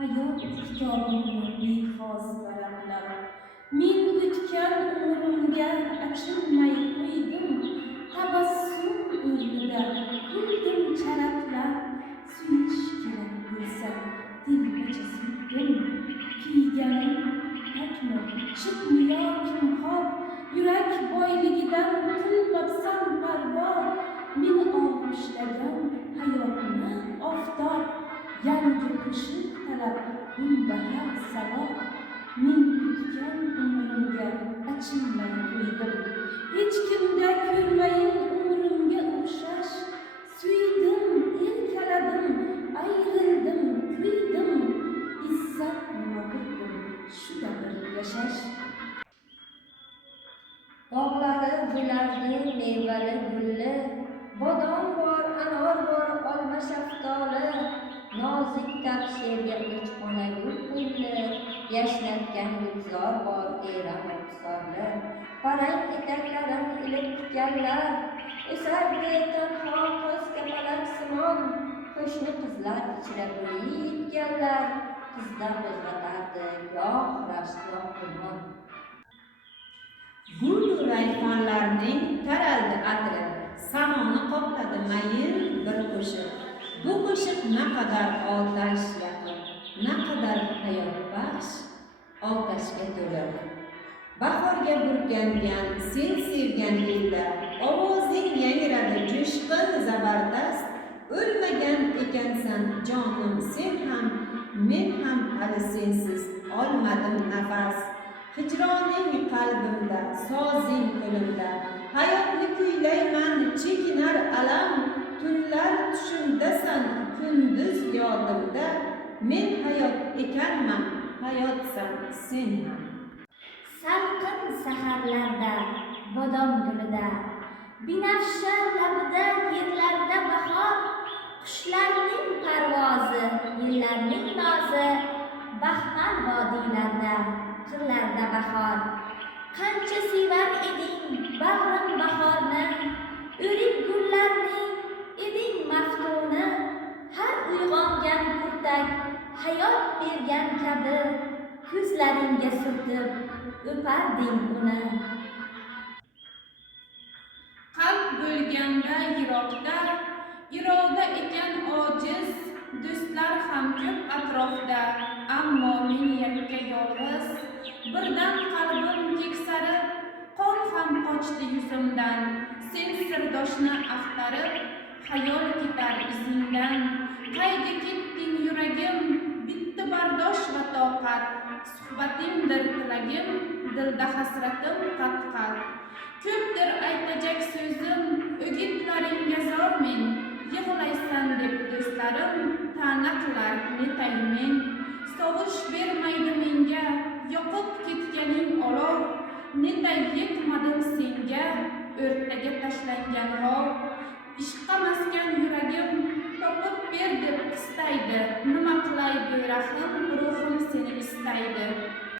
hayot kitobimni behoz varaqlab. Men o'tgan umrimga achinmay qo'ydim, tabassum o'rnida kuldim charaqlab. Suyish kerak bo'lsa dilgacha suydim, kiyganim takmi chiqmi yo kimxob, yurak boyligidan qilmabsan parvo. Meni og'ishlagan hayotni oftob, yangi qo'shiq talab bunda har sabab. Men o'tgan umrimga achinmay qo'ydim, hech kimda ko'rmayin umrimga o'xshash. Suydim, erkaladim, ayrildim, kuydim, izzat nima bildim shu davr yashash. Bog'lari bo'lardi mevali gulli, bodom bor, anor bor, olma shaftoli. Nozik kapsherga o'chxona gulli, yashnatgan gulzor bor eram oqsorli. Parang etaklarim ilib tikanlar, o'sardi tanho qiz kapalak simon. Qo'shni qizlar ichra bo'yi yetganlar, qizdan qo'zg'atardi goh rashk goh gumon. Gul rayhonlarning taraldi atri, samoni qopladi mayin bir qo'shiq. Bu qo'shiq naqadar otash yaqin, naqadar hayotbaxsh, otashga to'liq. Bahorga burkangan sen sevgan yilda, ovozing yangradi jo'shqin zabardast. O'lmagan ekansan jonim sen ham, men ham hali sensiz olmadim nafas. Hijroning qalbimda, sozing qo'limda, hayotni kuylayman chekinar alam. Tunlar tushimdasan, kunduz yodimda, men hayot ekanman, hayotsan sen ham. Salqin saharlarda, bodom gulida, binafsha labida yerlarda bahor. Qushlarning parvozi, yillarning nozi, baxmal vodiylarda, qirlarda bahor. Qancha sevar eding bag'rim bahorni, o'rik gullarning eding maftuni. Har uyg'ongan kurtak hayot bergan kabi, ko'zlaringga surtib o'parding uni. Qalb bo'lganda yiroqda, iroda ekan ojiz, do'stlar ham ko'p atrofda, ammo men yakka yolg'iz. Birdan qalbim keksarib, qon ham qochdi yuzimdan. Sen sirdoshni axtarib, xayol ketar izingdan. Qayga ketding yuragim, bitti bardosh va toqat. Suhbatingdir tilagim, dilda hasratim qat-qat. Ko'pdir aytajak so'zim, o'gitlaringga zor men. Yig'laysan deb do'stlarim, ta'na qilar netay men. Sovush bermaydi menga, yoqib ketganing olov. Netay yetmadim senga, o'rtaga tashlangan g'ov. Ishqqa maskan yuragim, topib ber deb qistaydi. Nima qilay berahim, ruhim seni istaydi.